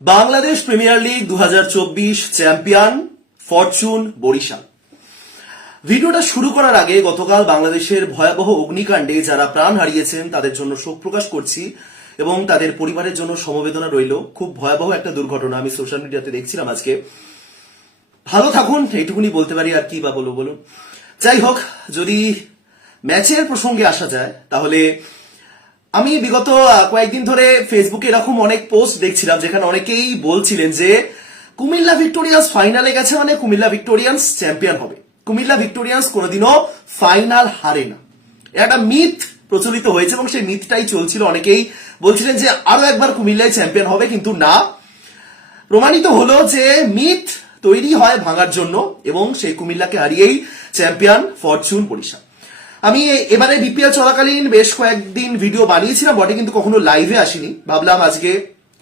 Bangladesh premier league দু champion Fortune Barishal. ভিডিওটা শুরু করার আগে গতকাল বাংলাদেশের ভয়াবহ অগ্নিকাণ্ডে যারা প্রাণ হারিয়েছেন, তাদের জন্য শোক প্রকাশ করছি এবং তাদের পরিবারের জন্য সমবেদনা রইল। খুব ভয়াবহ একটা দুর্ঘটনা আমি সোশ্যাল মিডিয়াতে দেখছিলাম আজকে। ভালো থাকুন, এইটুকুনি বলতে পারি আর কি বা বলব বলুন। যাই হোক, যদি ম্যাচের প্রসঙ্গে আসা যায়, তাহলে আমি বিগত কয়েকদিন ধরে ফেসবুকে এরকম অনেক পোস্ট দেখছিলাম, যেখানে অনেকেই বলছিলেন যে, কুমিল্লা ভিক্টোরিয়ান্স ফাইনালে গেছে মানে কুমিল্লা ভিক্টোরিয়ান্স চ্যাম্পিয়ন হবে। কুমিল্লা ভিক্টোরিয়ান্স কোনোদিনও ফাইনাল হারে না। একটা মিথ প্রচলিত হয়েছে এবং সেই মিথটাই চলছিল। অনেকেই বলছিলেন যে, আরও একবার কুমিল্লায় চ্যাম্পিয়ন হবে, কিন্তু না। প্রমাণিত হলো যে মিথ তৈরি হয় ভাঙার জন্য এবং সেই কুমিল্লাকে হারিয়েই চ্যাম্পিয়ন ফরচুন বরিশাল। আমি এবারে বিপিএল চলাকালীন বেশ কয়েকদিন ভিডিও বানিয়েছিলাম, বটে, কিন্তু কখনো লাইভে আসিনি। ভাবলাম আজকে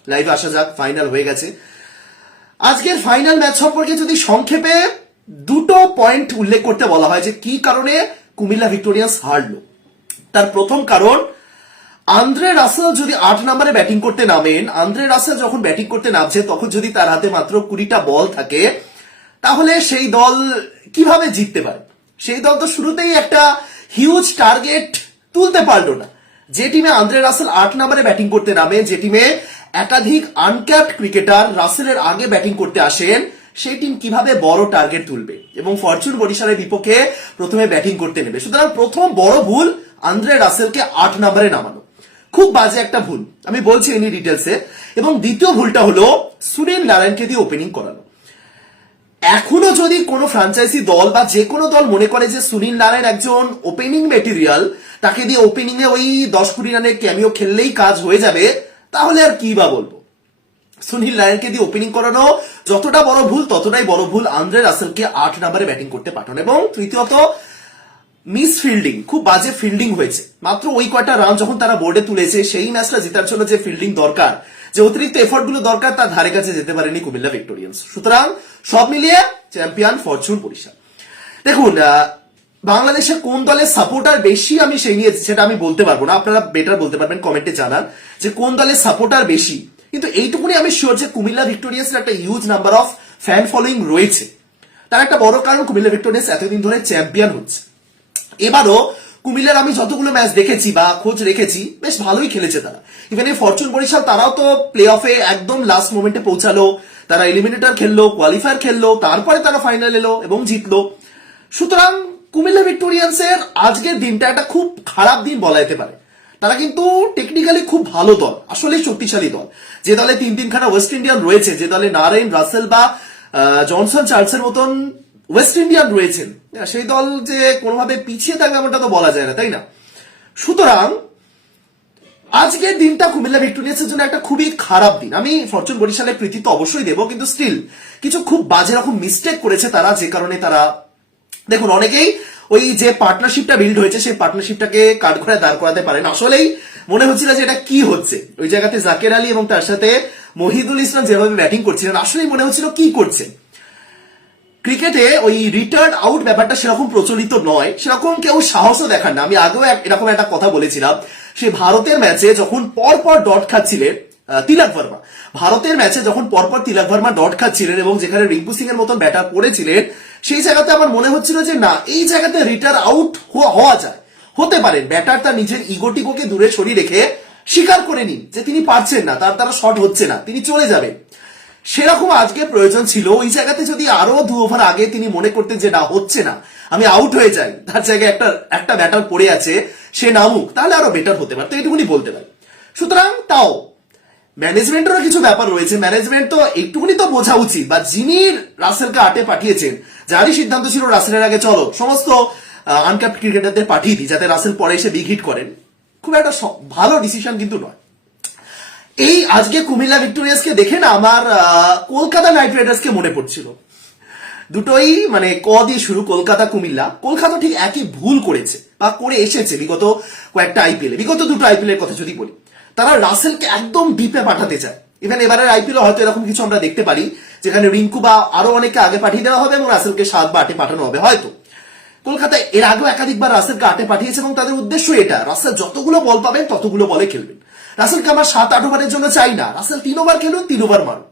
লাইভে আসা যাক ফাইনাল হয়ে গেছে। আজকের ফাইনাল ম্যাচ সম্পর্কে যদি সংক্ষেপে দুটো পয়েন্ট উল্লেখ করতে বলা হয় যে কি কারণে কুমিল্লা ভিক্টোরিয়ান্স হারলো। তার প্রথম কারণ, আন্দ্রে রাসেল যদি আট নম্বরে ব্যাটিং করতে নামেন, আন্দ্রে রাসেল যখন ব্যাটিং করতে নামছে, তখন যদি তার হাতে মাত্র কুড়িটা বল থাকে, তাহলে সেই দল কীভাবে জিততে পারে? সেই দল তো শুরুতেই একটা হিউজ টার্গেট তুলতে পারল না। যে টিমে আন্দ্রে রাসেল আট নম্বরে ব্যাটিং করতে নামে, যে টিমে একাধিক আনক্যাপড ক্রিকেটার রাসেলের আগে ব্যাটিং করতে আসেন, সেই টিম কীভাবে বড় টার্গেট তুলবে এবং ফরচুন বরিশালের বিপক্ষে প্রথমে ব্যাটিং করতে নেবে। সুতরাং প্রথম বড় ভুল আন্দ্রে রাসেলকে আট নম্বরে নামানো। খুব বাজে একটা ভুল। আমি বলছি এনি ডিটেলসে এবং দ্বিতীয় ভুলটা হলো সুনীল নারায়ণকে দিয়ে ওপেনিং করানো। এখনও যদি কোনো ফ্রাঞ্চাইজি দল বা যে কোনো দল মনে করে যে সুনীল নারায়ণ একজন ওপেনিং মেটেরিয়াল তাকে দিয়ে ওপেনিং এ ওই দশ কুড়ি রানের ক্যামিও খেললেই কাজ হয়ে যাবে, তাহলে আর কি বা বলব? সুনীল নারায়ণকে দিয়ে ওপেনিং করানো যতটা বড় ভুল, ততটাই বড় ভুল আন্দ্রে রাসেলকে আট নম্বরে ব্যাটিং করতে পাঠানো। এবং তৃতীয়ত মিস ফিল্ডিং খুব বাজে ফিল্ডিং হয়েছে। মাত্র ওই কয়টা রান যখন তারা বোর্ডে তুলেছে, সেই ম্যাচটা জেতার জন্য যে ফিল্ডিং দরকার, যে অতিরিক্ত এফোর্টগুলো দরকার তার ধারে কাছে যেতে পারেনি কুমিল্লা ভিক্টোরিয়ান্স। সুতরাং সব মিলিয়ে চ্যাম্পিয়ন ফরচুন বরিশাল দেখুন আহ, বাংলাদেশের কোন দলের সাপোর্টার বেশি আমি সেই নিয়ে সেটা আমি বলতে পারব না। আপনারা বেটার বলতে পারবেন কমেন্টে জানান যে কোন দলের সাপোর্টার বেশি। কিন্তু এইটুকুনি আমি শিওর যে কুমিল্লা ভিক্টোরিয়ান্সের একটা huge number of fan following রয়েছে। তার একটা বড় কারণ কুমিল্লা ভিক্টোরিয়ান্স এতদিন ধরে চ্যাম্পিয়ন হচ্ছে। এবারও কুমিল্লার আমি যতগুলো ম্যাচ দেখেছি বা খোঁজ রেখেছি বেশ ভালোই খেলেছে তারা। ইভেন এই ফরচুন বরিশাল তারাও তো প্লে অফে একদম লাস্ট মোমেন্টে পৌঁছালো। তারা এলিমিনেটর খেললো কোয়ালিফায়ার খেললো, তারপরে তারা ফাইনাল এলো এবং জিতলো। সুতরাং কুমিল্লা ভিক্টোরিয়ান্সের আজকের দিনটা একটা খুব খারাপ দিন বলা যেতে পারে। তারা কিন্তু টেকনিক্যালি খুব ভালো দল আসলে শক্তিশালী দল। যে দলে তিন তিনখানা ওয়েস্ট ইন্ডিয়ান রয়েছে, যে দলে নারায়ণ রাসেল বা জনসন চার্লসের মতন ওয়েস্ট ইন্ডিয়ান রয়েছেন, সেই দল যে কোনোভাবে পিছিয়ে থাকবে এমনটা তো বলা যায় না, তাই না? সুতরাং আজকের দিনটা কুমিল্লা ভিক্টোরিয়ান্সের জন্য একটা খুবই খারাপ দিন। আমি ফরচুন বরিশালের তো অবশ্যই দেবো, কিন্তু স্টিল কিছু খুব বাজে রকম মিস্টেক করেছে তারা, যে কারণে তারা, দেখুন, অনেকেই ওই যে পার্টনারশিপটা বিল্ড হয়েছে, সেই পার্টনারশিপটাকে কাঠঘোড়ায় দাঁড় করাতে পারেন আসলেই মনে হচ্ছিল যে এটা কি হচ্ছে? ওই জায়গাতে জাকের আলী এবং তার সাথে মহিদুল ইসলাম যেভাবে ব্যাটিং করছিলেন, আসলেই মনে হচ্ছিল কি করছেন ক্রিকেটে ওই রিটার্ন আউট ব্যাপারটা সেরকম প্রচলিত নয়, সেরকম কেউ সাহসও দেখান না। আমি আগেও এরকম একটা কথা বলেছিলাম সে ভারতের ম্যাচে যখন পরপর ডট খাচ্ছিলেন তিলক ভার্মা ভারতের ম্যাচে যখন পরপর তিলক ভার্মা ডট খাচ্ছিলেন এবং যেখানে রিঙ্কু সিং এর মতন ব্যাটার পড়েছিলেন, সেই জায়গাতে আমার মনে হচ্ছিল যে না, এই জায়গাতে রিটার আউট হওয়া যায়। হতে পারে ব্যাটার তার নিজের ইগোটিগোকে দূরে সরিয়ে রেখে স্বীকার করে নিন, যে তিনি পারছেন না, তার, তারা শট হচ্ছে না, তিনি চলে যাবেন। সেরকম আজকে প্রয়োজন ছিল। ওই জায়গাতে যদি আরও দু ওভার আগে তিনি মনে করতেন যে, না, হচ্ছে না, আমি আউট হয়ে যাই। তার জায়গায় একটা একটা ব্যাটার পড়ে আছে, সে নামুক, তাহলে আরও বেটার হতে পারতো, এটুকুনি বলতে পারি। সুতরাং, তাও ম্যানেজমেন্টেরও কিছু ব্যাপার রয়েছে। ম্যানেজমেন্ট তো একটুকুনি তো বোঝা উচিত, বা যিনি রাসেলকে আটে পাঠিয়েছেন, যারই সিদ্ধান্ত ছিল রাসেলের আগে চলো, সমস্ত আনক্যাপ্ট ক্রিকেটারদের পাঠিয়ে দিই, যাতে রাসেল পরে এসে বিগ হিট করেন। খুব একটা ভালো ডিসিশন কিন্তু নয়। এই আজকে কুমিল্লা ভিক্টোরিয়াসকে দেখে না আমার কলকাতা নাইট রাইডার্সকে মনে পড়ছিল। দুটোই মানে ক দিয়ে শুরু, কলকাতা, কুমিল্লা। কলকাতা ঠিক একই ভুল করেছে বা করে এসেছে বিগত কয়েকটা আইপিএল, বিগত দুটো আইপিএল এর কথা যদি বলি। তারা রাসেলকে একদম ডিপে পাঠাতে চায়। ইভেন এবারের আইপিএল হয়তো এরকম কিছু আমরা দেখতে পারি, যেখানে রিঙ্কু বা আরও অনেককে আগে পাঠিয়ে দেওয়া হবে এবং রাসেলকে সাত বা আটে পাঠানো হবে হয়তো। কলকাতায় এর আগেও একাধিকবার রাসেলকে আটে পাঠিয়েছে এবং তাদের উদ্দেশ্য এটা। রাসেল যতগুলো বল পাবেন, ততগুলো বলে খেলবেন। রাসেলকে আমার সাত, আট ওভারের জন্য চাই না। রাসেল তিন ওভার খেলুন, তিন ওভার মারুন।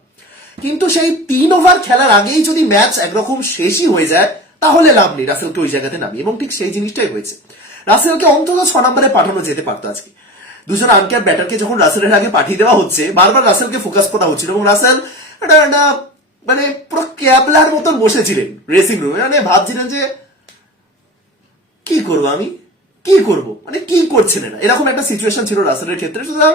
কিন্তু সেই তিন ওভার খেলার আগেই যদি ম্যাচ একরকম শেষই হয়ে যায়, তাহলে লাভ নেই, রাসেলকে ওই জায়গাতে নামি এবং ঠিক সেই জিনিসটাই হয়েছে। রাসেলকে অন্তত ছ নম্বরে পাঠানো যেতে পারতো আজকে। দুজন আনকেয়ার ব্যাটারকে যখন রাসেলের আগে পাঠিয়ে দেওয়া হচ্ছে, বারবার রাসেলকে ফোকাস করা হচ্ছিল এবং রাসেল একটা মানে পুরো ক্যাবলার মতন বসেছিলেন রেসিং রুমে মানে ভাবছিলেন যে, কি করব আমি? কি করব? মানে কি করছেন এরা? এরকম একটা সিচুয়েশন ছিল রাসেলের ক্ষেত্রে। সুতরাং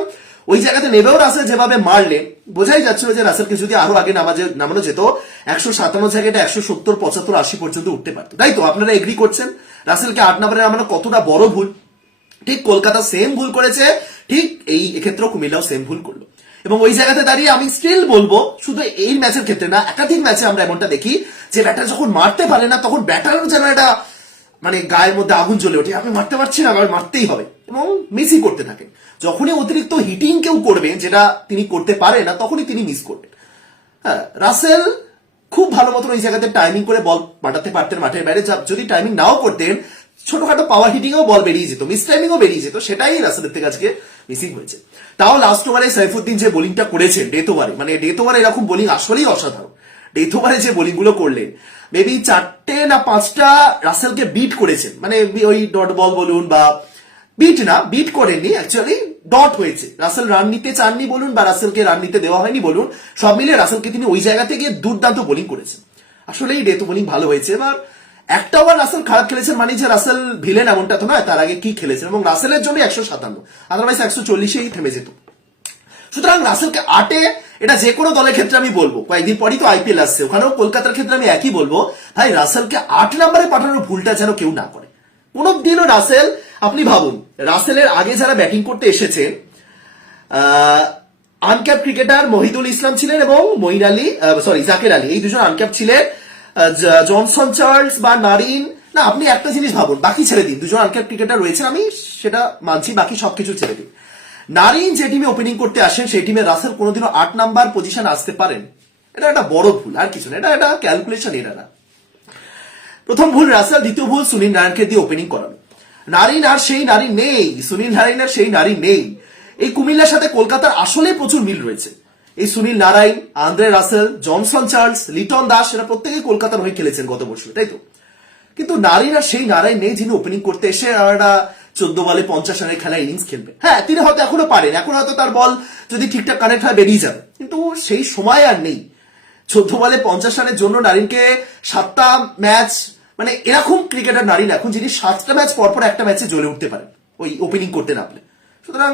ওই জায়গাতে নেবেও রাসেল যেভাবে মারলে, বোঝাই যাচ্ছিল যে রাসেলকে যদি আরও আগে নামাজে নামানো যেত, একশো সাতান্ন জায়গাটা একশো সত্তর, পঁচাত্তর, আশি পর্যন্ত উঠতে পারতো। তাই তো? আপনারা এগ্রি করছেন? রাসেলকে আট নম্বরে নামানো কতটা বড় ভুল? ঠিক কলকাতা সেম ভুল করেছে, ঠিক এই এক্ষেত্রেও কুমিল্লাও সেম ভুল করল। এবং ওই জায়গাতে দাঁড়িয়ে আমি স্টিল বলব, শুধু এই ম্যাচের ক্ষেত্রে না, একাধিক ম্যাচে আমরা এমনটা দেখি যে ব্যাটার যখন মারতে পারে না, তখন ব্যাটারও যেন এটা মানে গায়ের মধ্যে আগুন জ্বলে ওঠে। আমি মারতে পারছি না মারতেই হবে। এবং মিসই করতে থাকেন। যখনই অতিরিক্ত হিটিং কেউ করবে, যেটা তিনি করতে পারে না, তখনই তিনি মিস করবেন। হ্যাঁ রাসেল খুব ভালো মতন ওই জায়গাতে টাইমিং করে বল পাঠাতে পারতেন মাঠের বাইরে। যদি টাইমিং নাও করতেন, ছোটখাটো পাওয়ার হিটিংও বল বেরিয়ে যেত মিস টাইমিংও বেরিয়ে যেত। সেটাই রাসেলের থেকে আজকে মিসিং হয়েছে। তাও লাস্ট ওভারে সাইফুদ্দিন যে বোলিংটা করেছেন, ডেথ ওভারে মানে ডেথ ওভারে এরকম বোলিং আসলেই অসাধারণ। ডেথ ওভারে যে বোলিংগুলো করলেন মেবি চারটে না পাঁচটা রাসেলকে বিট করেছেন। মানে ওই ডট বল বলুন বা বিট না বিট করেননি অ্যাকচুয়ালি ডট হয়েছে। রাসেল রান নিতে চাননি বলুন বা রাসেলকে রান নিতে দেওয়া হয়নি বলুন, সব মিলিয়ে রাসেলকে তিনি ওই জায়গাতে গিয়ে দুর্দান্ত বোলিং করেছেন। আসলে এই ডেথ বোলিং ভালো হয়েছে। এবার একটা ওভার রাসেল খারাপ খেলেছেন মানে যে রাসেল ভিলেন এমনটা তো নয়, তার আগে কি খেলেছেন? এবং রাসেলের জন্য একশো সাতান্ন আদারওয়াইজ একশো চল্লিশেই থেমে যেত। সুতরাং রাসেলকে আটে এটা যে কোনো দলের ক্ষেত্রে আমি বলব। কয়েকদিন পরই তো আইপিএল আসছে। ওখানেও কলকাতার ক্ষেত্রে আমি একই বলব, ভাই, রাসেলকে আট নম্বরে পাঠানোর ভুলটা যেন কেউ না করে। কোন দিনও রাসেল, আপনি ভাবুন, রাসেলের আগে যারা ব্যাটিং করতে এসেছেন আনক্যাপ ক্রিকেটার মহিদুল ইসলাম ছিলেন এবং মঈন আলী সরি জাকের আলী। এই দুজন আনক্যাপ ছিলেন জনসন চার্লস বা নারিন। না, আপনি একটা জিনিস ভাবুন, বাকি ছেড়ে দিন। দুজন আনক্যাপ ক্রিকেটার রয়েছেন, আমি সেটা মানছি, বাকি সবকিছু ছেড়ে দিন। নারিন যে টিমে ওপেনিং করতে আসেন, সেই টিমে রাসেল কোনোদিনও আট নাম্বার পজিশন আসতে পারেন। এটা একটা বড় ভুল, আর কিছু না। এটা একটা ক্যালকুলেশন এটা না। প্রথম ভুল রাসেল দ্বিতীয় ভুল সুনীল নারায়ণকে দিয়ে ওপেনিং করানো। নারীন আর সেই নারী নেই। সুনীল নারায়ণ আর সেই নারী নেই। এই কুমিল্লার সাথে কলকাতার আসলে প্রচুর মিল রয়েছে। এই Sunil Narine, Andre Russell, Johnson Charles, Liton Das, এরা প্রত্যেকেই কলকাতার হয়ে খেলেছেন গত বছর, তাই তো? কিন্তু নারীর সেই নারায়ণ নেই যিনি ওপেনিং করতে এসে, আর একটা চোদ্দ বলে পঞ্চাশ রানের খেলা ইনিংস খেলবে। হ্যাঁ তিনি হয়তো এখনও পারেন, এখন হয়তো তার বল যদি ঠিকঠাক কানেক্ট হয় বেরিয়ে যাবে। কিন্তু সেই সময় আর নেই। চোদ্দ বলে পঞ্চাশ রানের জন্য নারিনকে সাতটা ম্যাচ মানে এরকম ক্রিকেটার নারিন এখন যিনি সাতটা ম্যাচ পরপর একটা ম্যাচে জ্বলে উঠতে পারেন, ওই ওপেনিং করতে না পারলে। সুতরাং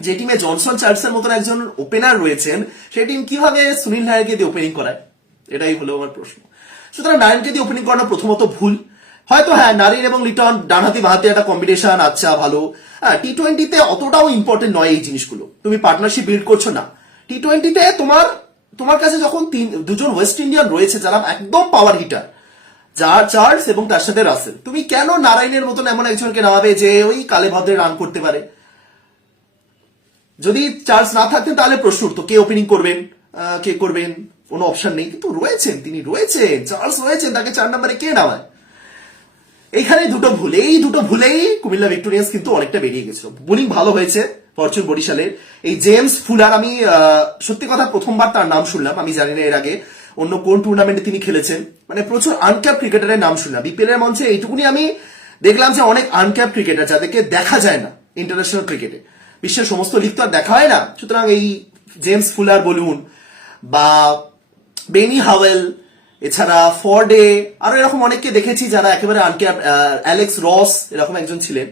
যে টিমে জনসন চার্লসের মতন একজন ওপেনার রয়েছেন, সেই টিম কীভাবে সুনীল নায়ারকে দিয়ে ওপেনিং করায়? এটাই হলো আমার প্রশ্ন। সুতরাং নারায়ণকে দিয়ে ওপেনিং করানো প্রথমত ভুল। হয়তো হ্যাঁ নারীন এবং লিটন ডানহাতি বাহাতি একটা কম্বিনেশন আচ্ছা ভালো। হ্যাঁ টি টোয়েন্টিতে অতটাও ইম্পর্টেন্ট নয় এই জিনিসগুলো। তুমি পার্টনারশিপ বিল্ড করছ না। টি টোয়েন্টিতে তোমার তোমার কাছে যখন তিন, দুজন ওয়েস্ট ইন্ডিয়ান রয়েছে, যারা একদম পাওয়ার হিটার যার চার্লস এবং তার সাথে রাসেল তুমি কেন নারায়ণের মতন এমন একজনকে নামাবে যে ওই কালে ভদ্রে রান করতে পারে? যদি চার্লস না থাকতেন, তাহলে প্রশ্ন উঠতো, কে ওপেনিং করবেন? কে করবেন? কোনো অপশন নেই। কিন্তু রয়েছেন, তিনি রয়েছেন চার্লস রয়েছেন, তাকে চার নম্বরে কে নামায়? এইখানে দুটো ভুল এই দুটো ভুলেই কুমিল্লা ভিক্টোরিয়ান্স কিন্তু অনেকটা বেরিয়ে গেছিল। বোলিং ভালো হয়েছে ফরচুন বরিশালের এই জেমস ফুলার, আমি সত্যি কথা প্রথমবার তার নাম শুনলাম। আমি জানি না এর আগে অন্য কোন টুর্নামেন্টে তিনি খেলেছেন। মানে প্রচুর আনক্যাপ ক্রিকেটারের নাম শুনলাম। বিপিএল এর মঞ্চে এইটুকুনি আমি দেখলাম যে অনেক আনক্যাপ ক্রিকেটার যাদেরকে দেখা যায় না ইন্টারন্যাশনাল ক্রিকেটে বিশ্বের সমস্ত লিগ তো আর দেখা হয় না। সুতরাং এই জেমস ফুলার বলুন বা বেনি হাওয়েল এছাড়া ফর্ডে আরও এরকম অনেককে দেখেছি যারা একেবারে আনক্যাপ অ্যালেক্স রস এরকম একজন ছিলেন।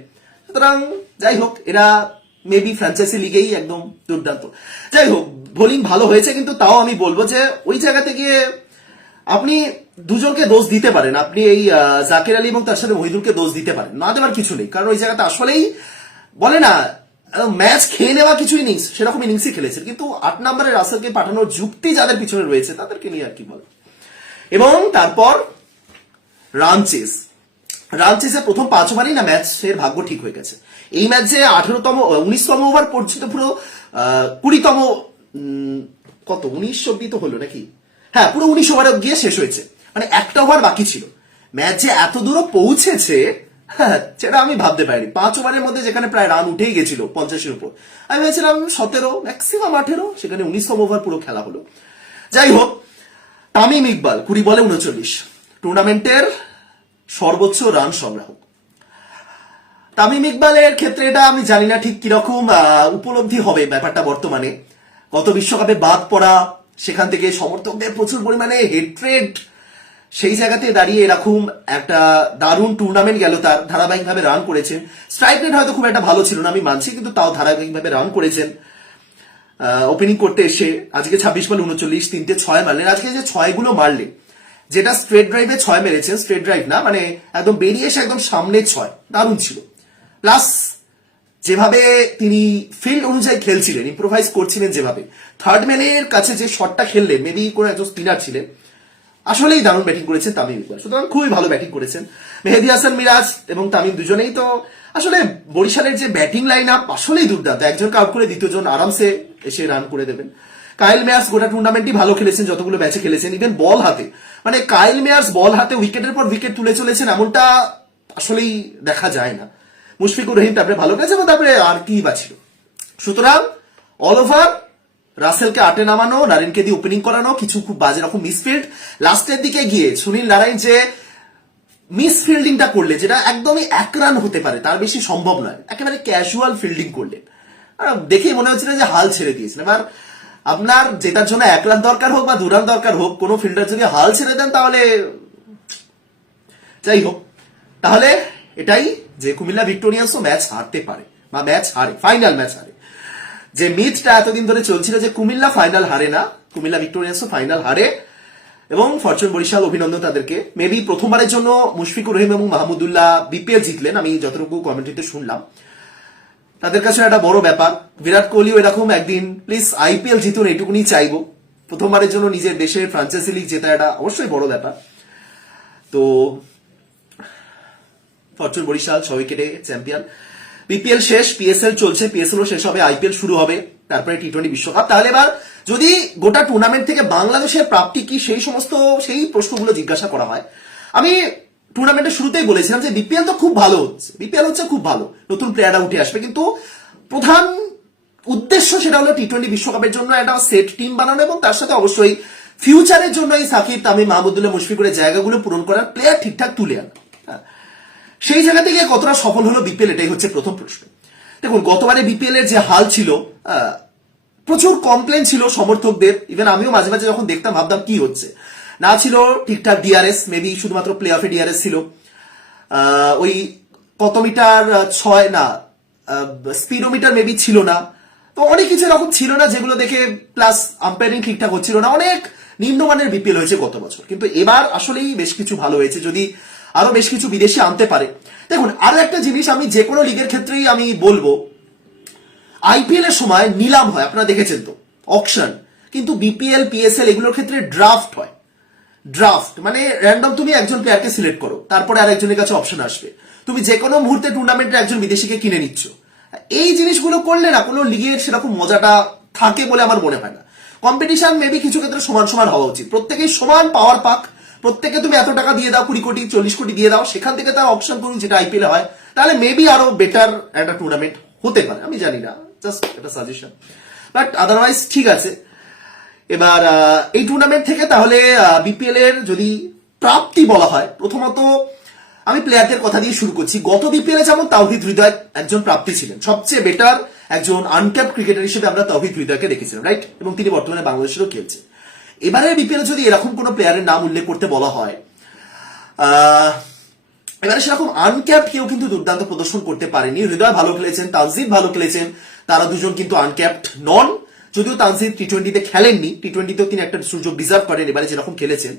সুতরাং যাই হোক, এরা মেবি ফ্র্যাঞ্চাইজি লিগেই একদম দুর্দান্ত। যাই হোক বোলিং ভালো হয়েছে কিন্তু তাও আমি বলব যে ওই জায়গাতে গিয়ে আপনি দুজনকে দোষ দিতে পারেন। আপনি এই জাকির আলী এবং তার সাথে মহিদুলকে দোষ দিতে পারেন। না দেওয়ার কিছু নেই। কারণ ওই জায়গাতে আসলেই বলে না ম্যাচ খেয়ে নেওয়া কিছু ইনিংস সেরকম ইনিংসই খেলেছে কিন্তু আট নম্বরে রাসেলকে পাঠানোর যুক্তি যাদের পিছনে রয়েছে, তাদেরকে নিয়ে আর কি বল। এবং তারপর রান চেস প্রথম পাঁচ ওভারেই না ম্যাচের ভাগ্য ঠিক হয়ে গেছে। এই ম্যাচে আঠেরোতম, উনিশতম ওভার পর্যন্ত পুরো কুড়িতম কত? উনিশ অব্দি তো হলো নাকি? হ্যাঁ পুরো উনিশ ওভারে গিয়ে শেষ হয়েছে। মানে একটা ওভার বাকি ছিল। ম্যাচ যে এত দূর পৌঁছেছে হ্যাঁ সেটা আমি ভাবতে পারিনি। পাঁচ ওভারের মধ্যে যেখানে প্রায় রান উঠেই গেছিল পঞ্চাশের উপর। আমি ভেবেছিলাম সতেরো ম্যাক্সিমাম আঠেরো, সেখানে উনিশতম ওভার পুরো খেলা হলো। যাই হোক তামিম ইকবাল, কুড়ি বলে উনচল্লিশ। টুর্নামেন্টের সর্বোচ্চ রান সংগ্রাহক। তামিম ইকবালের ক্ষেত্রে এটা আমি জানি না ঠিক কীরকম উপলব্ধি হবে ব্যাপারটা বর্তমানে। গত বিশ্বকাপে বাদ পড়া, সেখান থেকে সমর্থকদের প্রচুর পরিমাণে হেট্রেড সেই জায়গাতে দাঁড়িয়ে এরকম একটা দারুণ টুর্নামেন্ট গেল তার, ধারাবাহিকভাবে রান করেছেন। স্ট্রাইক রেট হয়তো খুব একটা ভালো ছিল না, আমি মানছি, কিন্তু তাও ধারাবাহিকভাবে রান করেছেন। ওপেনিং করতে এসে, আজকে ছাব্বিশ বলে উনচল্লিশ, তিনটে ছয় মারলেন। আজকে যে ছয়গুলো মারলে, যেটা স্ট্রেট ড্রাইভে ছয় মেরেছেন স্ট্রেট ড্রাইভ না মানে একদম বেরিয়ে এসে একদম সামনে ছয়, দারুণ ছিল। প্লাস যেভাবে তিনি ফিল্ড অনুযায়ী খেলছিলেন ইম্প্রোভাইজ করছিলেন যেভাবে থার্ড ম্যানের কাছে যে শটটা খেললেন মেবি কোনো একজন স্পিনার ছিলেন আসলেই দারুণ ব্যাটিং করেছেন তামিম ইকবাল সুতরাং খুবই ভালো ব্যাটিং করেছেন। মেহেদি হাসান, মিরাজ এবং তামিম দুজনেই তো আসলে বরিশালের যে ব্যাটিং লাইন আপ আসলেই দুর্দান্ত। একজন আউট করে দ্বিতীয়জন আরামসে এসে রান করে দেবেন। কাইল মেয়ার্স গোটা টুর্নামেন্টই ভালো খেলেছেন, যতগুলো ম্যাচে খেলেছেন ইভেন বল হাতে। মানে কাইল মেয়ার্স বল হাতে উইকেটের পর উইকেট তুলে চলেছেন এমনটা আসলেই দেখা যায় না। মুশফিকুর রহিম তারপরে ভালো খেলেছে এবং তারপরে আর কি বাছিল সুতরাং অল ওভার রাসেলকে আটে নামানো, নারিনকে দিয়ে ওপেনিং করানো, কিছু খুব বাজে রকম মিসফিল্ড লাস্টের দিকে গিয়ে সুনীল নারায়ণ যে মিস ফিল্ডিংটা করলে, যেটা একদমই এক রান হতে পারে, তার বেশি সম্ভব নয়, একেবারে ক্যাজুয়াল ফিল্ডিং করলেন আর দেখেই মনে হচ্ছিল যে হাল ছেড়ে দিয়েছিলেন এবার আপনার যেটার জন্য এক রান দরকার হোক বা দু রান দরকার হোক, কোনো ফিল্ডার যদি হাল ছেড়ে দেন তাহলে যাই হোক। তাহলে এটাই যে কুমিল্লা ভিক্টোরিয়ান্সও ম্যাচ হারতে পারে, বা ম্যাচ হারে ফাইনাল ম্যাচ হারে। যে মিথটা এতদিন ধরে চলছিল যে কুমিল্লা ফাইনাল হারে না, কুমিল্লা ভিক্টোরিয়ান্সও ফাইনাল হারে, এবং ফরচুন বরিশাল অভিনন্দন তাদেরকে। মেবি প্রথমবারের জন্য মুশফিকুর রহিম এবং মাহমুদুল্লাহ বিপিএল জিতলেন, আমি যতটুকু কমেন্ট্রিতে শুনলাম। তাদের কাছে একটা বড় ব্যাপার, বিরাট কোহলিও এরকম একদিন প্লিজ আইপিএল জিতুন এটুকুনি চাইব। প্রথমবারের জন্য নিজের দেশের ফ্রাঞ্চাইজি লিগ জেতা এটা অবশ্যই বড় ব্যাপার। তো, ফরচুন বরিশাল ছয় উইকেটে চ্যাম্পিয়ন বিপিএল শেষ পিএসএল চলছে পিএসএল শেষ হবে আইপিএল শুরু হবে, তারপরে টি টোয়েন্টি বিশ্বকাপ। তাহলে এবার যদি গোটা টুর্নামেন্ট থেকে বাংলাদেশের প্রাপ্তি কি, সেই সমস্ত, সেই প্রশ্নগুলো জিজ্ঞাসা করা হয়। আমি টুর্নামেন্টের শুরুতেই বলেছিলাম যে বিপিএল তো খুব ভালো হচ্ছে। বিপিএল হচ্ছে খুব ভালো, নতুন প্লেয়াররা উঠে আসবে, কিন্তু প্রধান উদ্দেশ্য সেটা হলো টি টোয়েন্টি বিশ্বকাপের জন্য একটা সেট টিম বানানো এবং তার সাথে অবশ্যই ফিউচারের জন্য এই সাকিব, তামিম, মাহমুদুল্লাহ, মুশফিকুরের জায়গাগুলো পূরণ করার প্লেয়ার ঠিকঠাক তুলে আনা। সেই জায়গা থেকে কতটা সফল হলো বিপিএল, এটাই হচ্ছে প্রথম প্রশ্ন। দেখুন, গতবারে বিপিএল এর যে হাল ছিল প্রচুর কমপ্লেন ছিল সমর্থকদের। ইভেন আমিও মাঝে মাঝে যখন দেখতাম, ভাবতাম কি হচ্ছে। না ছিল ঠিকঠাক ডিআরএস মেবি শুধুমাত্র প্লে অফে ডিআরএস ছিল। ওই কত মিটার ছয়, না স্পিডোমিটার মেবি ছিল না। তো অনেক কিছু এরকম ছিল না যেগুলো দেখে প্লাস আম্পায়ারিং ঠিকঠাক হচ্ছিল না। অনেক নিম্নমানের বিপিএল হয়েছে গত বছর। কিন্তু এবার আসলেই বেশ কিছু ভালো হয়েছে। যদি আরও বেশ কিছু বিদেশি আনতে পারে। দেখুন, আরও একটা জিনিস আমি যে কোনো লিগের ক্ষেত্রেই আমি বলব। আইপিএল এর সময় নিলাম হয়, আপনারা দেখেছেন তো অকশন কিন্তু বিপিএল পিএসএল এগুলোর ক্ষেত্রে ড্রাফট হয়। ড্রাফট মানে র্যান্ডম তুমি একজন প্লেয়ারকে সিলেক্ট করো, তারপরে আরেকজনের কাছে অপশন আসবে। তুমি যে কোনো মুহূর্তে টুর্নামেন্টে একজন বিদেশিকে কিনে নিচ্ছ। এই জিনিসগুলো করলে না, কোনো লিগের সেরকম মজাটা থাকে বলে আমার মনে হয় না। কম্পিটিশন মেবি কিছু ক্ষেত্রে সমান সমান হওয়া উচিত। প্রত্যেকেই সমান পাওয়ার পাক প্রত্যেকে তুমি এত টাকা দিয়ে দাও, কুড়ি কোটি, চল্লিশ কোটি দিয়ে দাও, সেখান থেকে তার অপশন করুন যেটা আইপিএল হয়, তাহলে মেবি আরও বেটার একটা টুর্নামেন্ট হতে পারে। আমি জানি না জাস্ট একটা সাজেশন বাট আদারওয়াইজ ঠিক আছে। এবার এই টুর্নামেন্ট থেকে তাহলে বিপিএল এর যদি প্রাপ্তি বলা হয়, প্রথমত আমি প্লেয়ারদের কথা দিয়ে শুরু করছি। গত বিপিএল এ যেমন তাওহিদ হৃদয় একজন প্রাপ্তি ছিলেন, সবচেয়ে বেটার একজন আনক্যাপ ক্রিকেটার হিসেবে আমরা তাওহিদ হৃদয়কে দেখেছিলাম রাইট এবং তিনি বর্তমানে বাংলাদেশেরও খেলছেন। এবারে বিপিএল যদি এরকম কোনো প্লেয়ারের নাম উল্লেখ করতে বলা হয়। এবারে সেরকম আনক্যাপড কেউ কিন্তু দুর্দান্ত প্রদর্শন করতে পারেনি। হৃদয় ভালো খেলেছেন, তানজিদ ভালো খেলেছেন, তারা দুজন কিন্তু আনক্যাপড নন। যদিও তানজিদ টি টোয়েন্টিতে খেলেননি টি টোয়েন্টিতেও তিনি একটা সুযোগ ডিজার্ভ করেন, এবারে যেরকম খেলেছেন।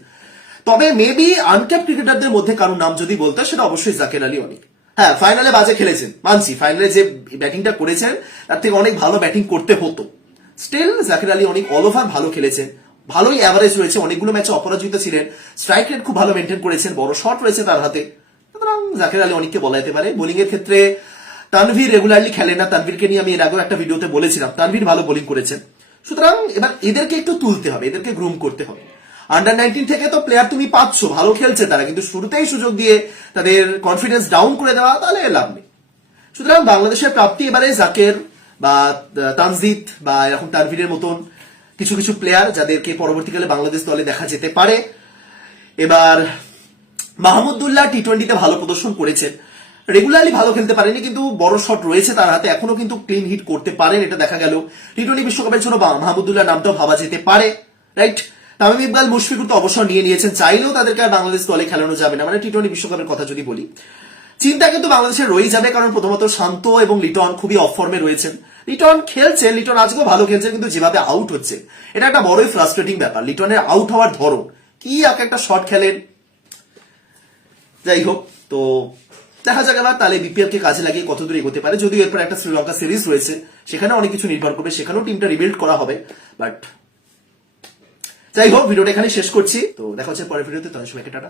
তবে মেবি আনক্যাপ ক্রিকেটারদের মধ্যে কারোর নাম যদি বলতে, সেটা অবশ্যই জাকের আলী অনেক। হ্যাঁ ফাইনালে বাজে খেলেছেন, মানছি। ফাইনালে যে ব্যাটিংটা করেছেন, তার থেকে অনেক ভালো ব্যাটিং করতে হতো। স্টিল জাকির আলী অনেক অল ওভার ভালো খেলেছেন। ভালোই অ্যাভারেজ রয়েছে, অনেকগুলো ম্যাচে অপরাজিত ছিলেন। স্ট্রাইক রেট খুব ভালো মেনটেন করেছেন, বড় শট রয়েছে তার হাতে। সুতরাং জাকির আলী অনেককে বলা যেতে পারে। বোলিং এর ক্ষেত্রে তানভীর রেগুলারলি খেলে না। তানভীরকে নিয়ে আমি এর আগেও একটা ভিডিওতে বলেছিলাম, তানভীর ভালো বোলিং করেছেন। সুতরাং এবার এদেরকে একটু তুলতে হবে, এদেরকে গ্রুম করতে হবে। আন্ডার নাইনটিন থেকে তো প্লেয়ার তুমি পাচ্ছ, ভালো খেলছে তারা, কিন্তু শুরুতেই সুযোগ দিয়ে তাদের কনফিডেন্স ডাউন করে দেওয়া, তাহলে লাভ নেই। সুতরাং বাংলাদেশের প্রাপ্তি এবারে জাকের বা তানজিদ বা এরকম তানভীরের মতন কিছু কিছু প্লেয়ার যাদেরকে পরবর্তীকালে বাংলাদেশ দলে দেখা যেতে পারে। এবার মাহমুদুল্লাহ টি টোয়েন্টিতে ভালো প্রদর্শন করেছেন। রেগুলারলি ভালো খেলতে পারেনি, কিন্তু বড় শট রয়েছে তার হাতে। এখনও কিন্তু ক্লিন হিট করতে পারেন, এটা দেখা গেল। টি টোয়েন্টি বিশ্বকাপের জন্য মাহমুদুল্লাহ নামটাও ভাবা যেতে পারে রাইট তামিম ইকবাল মুশফিকুর তো অবসর নিয়ে নিয়েছেন, চাইলেও তাদেরকে আর বাংলাদেশ দলে খেলানো যাবে না। মানে টি টোয়েন্টি বিশ্বকাপের কথা যদি বলি। চিন্তা কিন্তু বাংলাদেশের রয়ে যাবে, কারণ প্রথমত শান্ত এবং লিটন খুবই অফ ফর্মে রয়েছেন। লিটন খেলছেন লিটন আজকেও ভালো খেলছেন কিন্তু যেভাবে আউট হচ্ছে, এটা একটা বড়ই ফ্রাস্ট্রেটিং ব্যাপার। লিটনের আউট হওয়ার ধরন, কি এক একটা শট খেলেন? যাই হোক, তো দেখা যাক এবার তাহলে বিপিএল কে কাজে লাগিয়ে কত দূর এগোতে পারে। যদিও এরপর একটা শ্রীলঙ্কা সিরিজ রয়েছে সেখানে অনেক কিছু নির্ভর করবে, সেখানেও টিমটা রিবিল্ড করা হবে বাট যাই হোক, ভিডিওটা এখানে শেষ করছি। তো দেখা হচ্ছে পরের ভিডিওতে তাদের সবাইকে টাটা